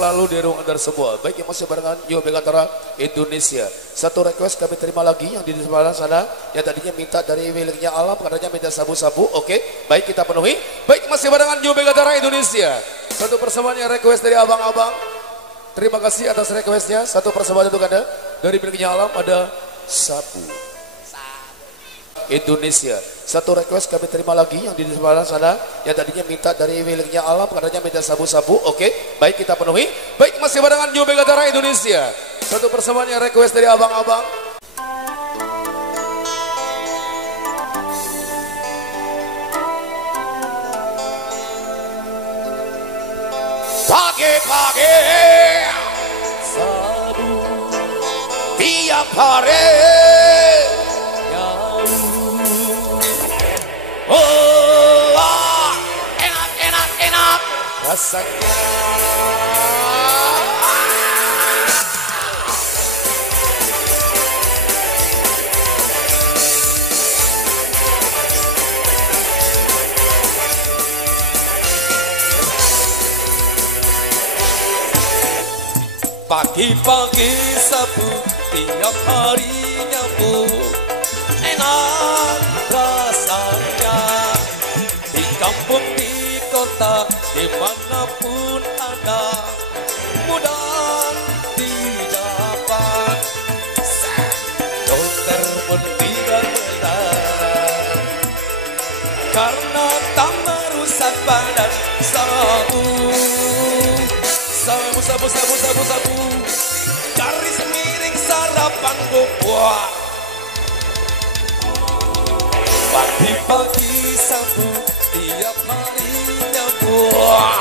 lalu di ruang antar semua. Baik yang masih barengan Yo Megantara Indonesia. Satu request kami terima lagi yang di sebelah sana yang tadinya minta dari miliknya Alam, katanya minta sabu-sabu. Oke, baik kita penuhi. Baik masih barengan Yo Megantara Indonesia. Satu persembahan yang request dari abang-abang. Terima kasih atas requestnya. Satu persembahan untuk Anda dari miliknya Alam ada sabu Indonesia. Satu request kami terima lagi yang di sebelah sana yang tadinya minta dari miliknya Alam, katanya minta sabu-sabu. Oke, baik kita penuhi. Baik masih barengan Yo Megantara Indonesia. Satu persembahan yang request dari abang-abang. Pagi-pagi sabu tiap hari. Enak rasanya. Pagi-pagi sabu tiap hari nyabu, enak rasanya. Di kampung, di kota, dimanapun ada, mudah didapat. Dokter pun tidak benar, karena tak merusak badan. Sabu, garis miring sarapan buah. Pagi-pagi sabu tiap harinya buah.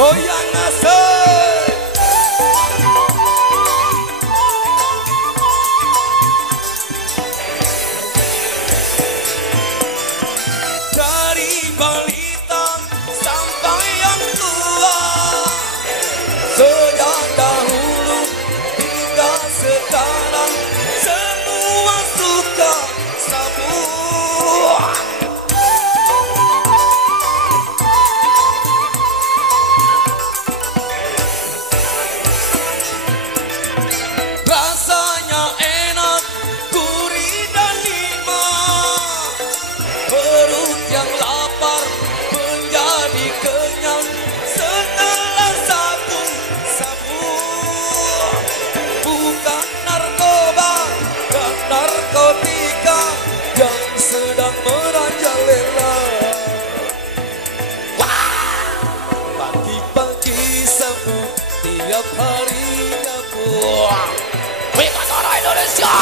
Goyang asal dari balita sampai yang tua, sejak dahulu hingga sekarang, semua suka sabu. Narkotika yang sedang merajalela. Pagi-pagi sabu tiap harinya buah. Megantara Indonesia.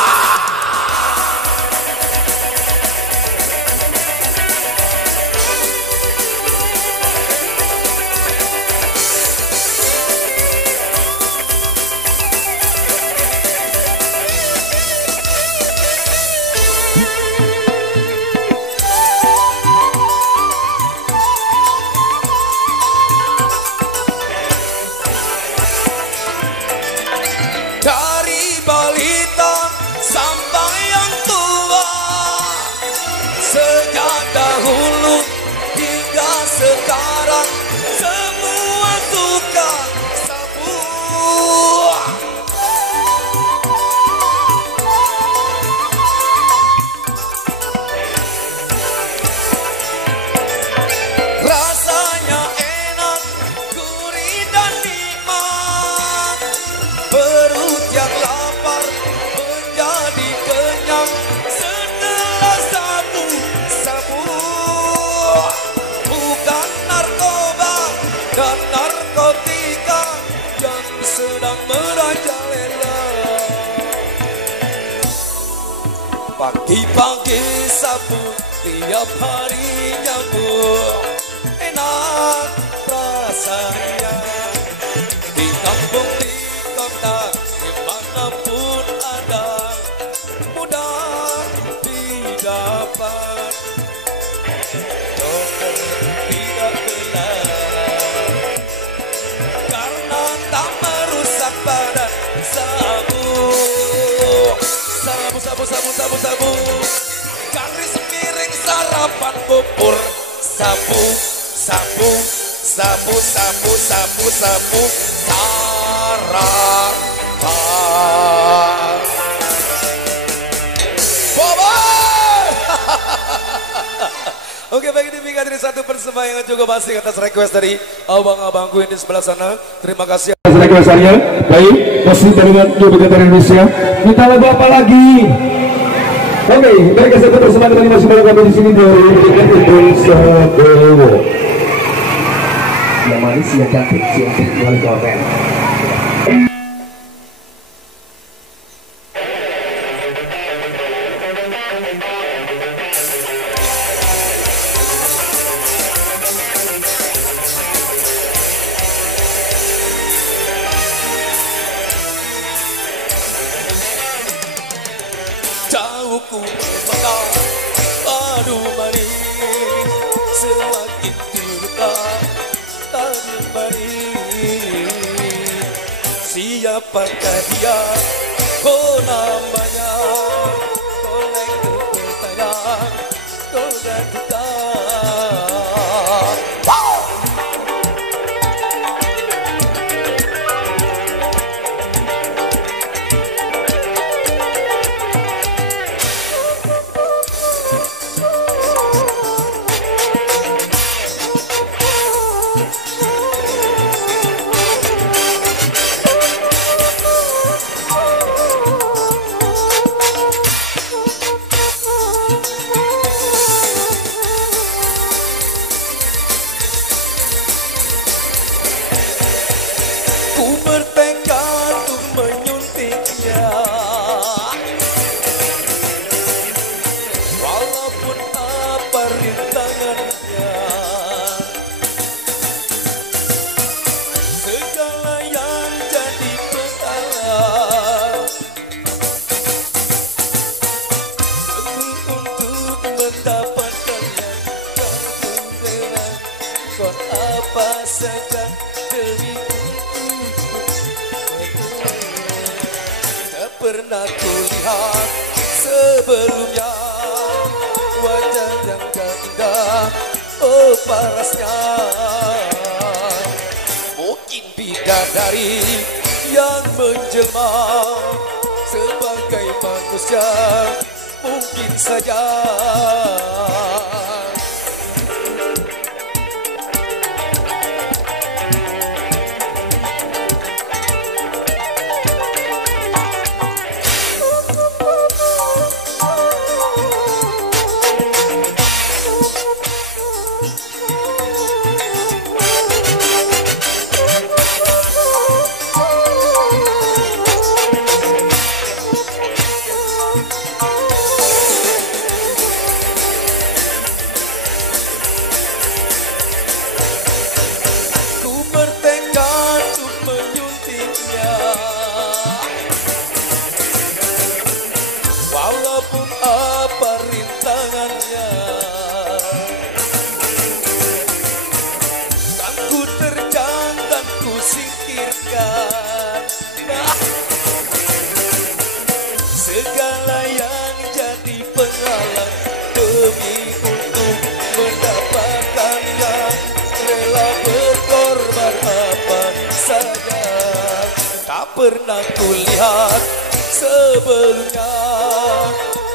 Dari balita sampai yang tua, sejak dahulu hingga sekarang, semua suka sabu. Rasanya enak, gurih dan nikmat. Perut yang lapar menjadi kenyang setelah sabu-sabu. Bukan narkoba dan narkotika yang sedang merajalela. Pagi-pagi sabu tiap harinya buah, enak rasanya. Di kampung, di kota, dimanapun ada, mudah didapat. Dokter tidak benar, sabu. Garis miring sarapan bubur. Sabu. Sarapan. Oke, baik, demikian dari satu persembahan yang cukup asik atas request dari abang-abangku yang di sebelah sana. Terima kasih atas requestannya. Baik, masih dengan Yobegata Indonesia. Kita lagu apa lagi? Oke, baik, satu persembahan kami masih bareng kami di sini dari Indonesia Dewo. Yang manis, yang cantik, yang paling keren. Jauhku mengenal padu manis, semakin terluka tadi manis. Siapakah dia? Oh namanya, oleh kepertanyaan, kau dan kita. Ku bertekad untuk menyuntiknya, walaupun apa rintangannya. Segala yang jadi penghalang demi untuk mendapatkannya. Kau apa saja demi pernah kulihat sebelumnya wajah yang indah, oh parasnya. Mungkin bidadari yang menjelma sebagai manusia, mungkin saja. Walaupun apa rintangannya, kan ku terjang dan ku singkirkan segala yang jadi penghalang demi untuk mendapatkannya. Rela berkorban apa saja, tak pernah kulihat sebelumnya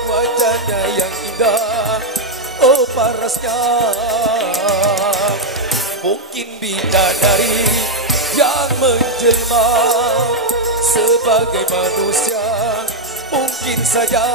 wajahnya yang indah, oh parasnya. Mungkin bidadari yang menjelma sebagai manusia, mungkin saja.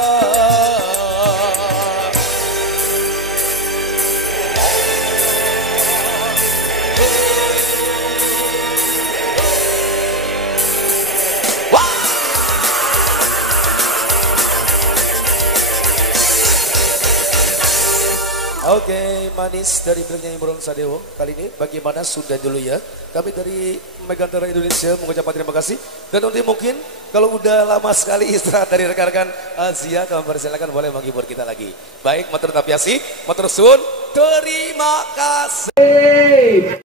Oke, manis dari penyanyi Bronsa Dewo. Kali ini bagaimana sudah dulu ya. Kami dari Megantara Indonesia mengucapkan terima kasih. Dan nanti mungkin kalau udah lama sekali istirahat dari rekan-rekan Asia, kami persilakan boleh menghibur kita lagi. Baik, matur tapiasi, matur suwun, terima kasih.